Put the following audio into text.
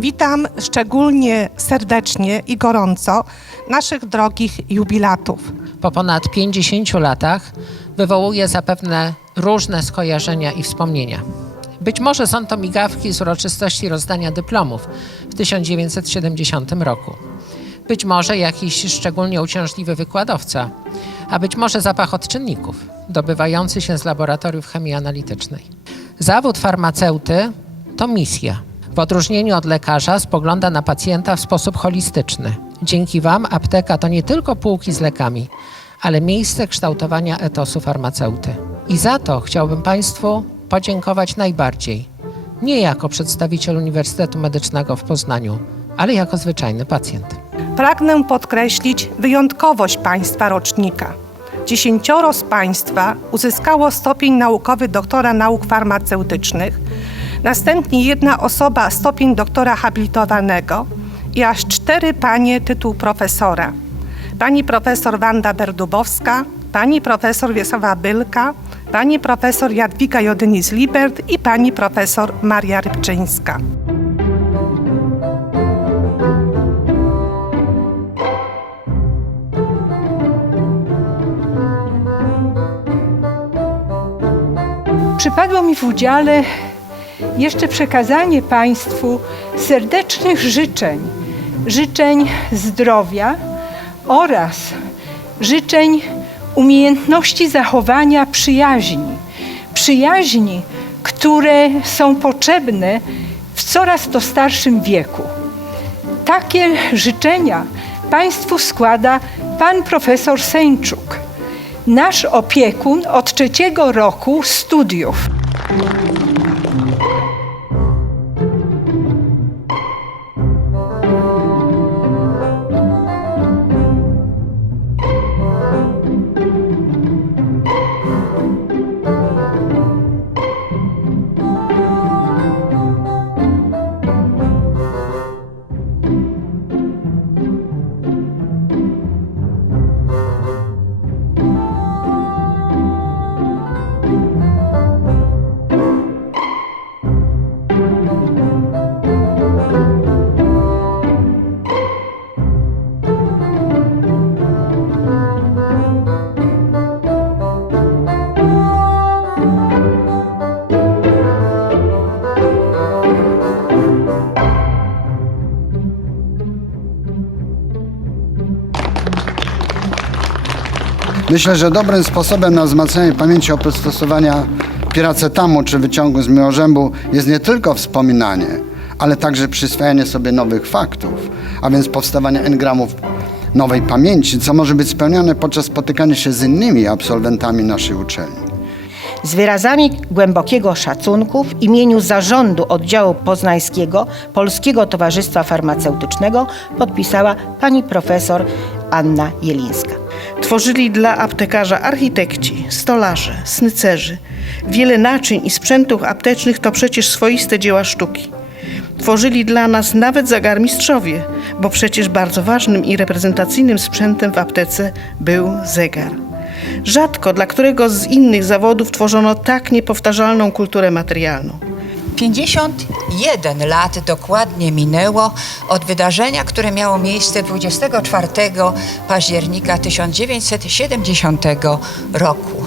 Witam szczególnie serdecznie i gorąco naszych drogich jubilatów. po ponad 50 latach wywołuje zapewne różne skojarzenia i wspomnienia. Być może są to migawki z uroczystości rozdania dyplomów w 1970 roku. Być może jakiś szczególnie uciążliwy wykładowca, a być może zapach odczynników dobywający się z laboratoriów chemii analitycznej. Zawód farmaceuty to misja. W odróżnieniu od lekarza spogląda na pacjenta w sposób holistyczny. Dzięki Wam apteka to nie tylko półki z lekami, ale miejsce kształtowania etosu farmaceuty. I za to chciałbym Państwu podziękować najbardziej. Nie jako przedstawiciel Uniwersytetu Medycznego w Poznaniu, ale jako zwyczajny pacjent. Pragnę podkreślić wyjątkowość Państwa rocznika. Dziesięcioro z Państwa uzyskało stopień naukowy doktora nauk farmaceutycznych, następnie jedna osoba stopień doktora habilitowanego i aż cztery panie tytuł profesora. Pani profesor Wanda Berdubowska, pani profesor Wiesława Bylka, pani profesor Jadwiga Jodynis-Libert i pani profesor Maria Rybczyńska. Przypadło mi w udziale jeszcze przekazanie Państwu serdecznych życzeń, życzeń zdrowia oraz życzeń umiejętności zachowania przyjaźni. Przyjaźni, które są potrzebne w coraz to starszym wieku. Takie życzenia Państwu składa pan profesor Sęczuk, nasz opiekun od trzeciego roku studiów. Myślę, że dobrym sposobem na wzmacnianie pamięci oprócz stosowania piracetamu czy wyciągu z miłożębu jest nie tylko wspominanie, ale także przyswajanie sobie nowych faktów, a więc powstawanie engramów nowej pamięci, co może być spełniane podczas spotykania się z innymi absolwentami naszej uczelni. Z wyrazami głębokiego szacunku w imieniu zarządu oddziału poznańskiego Polskiego Towarzystwa Farmaceutycznego podpisała pani profesor Anna Jelińska. Tworzyli dla aptekarza architekci, stolarze, snycerzy. Wiele naczyń i sprzętów aptecznych to przecież swoiste dzieła sztuki. Tworzyli dla nas nawet zegarmistrzowie, bo przecież bardzo ważnym i reprezentacyjnym sprzętem w aptece był zegar. Rzadko dla którego z innych zawodów tworzono tak niepowtarzalną kulturę materialną. 51 lat dokładnie minęło od wydarzenia, które miało miejsce 24 października 1970 roku.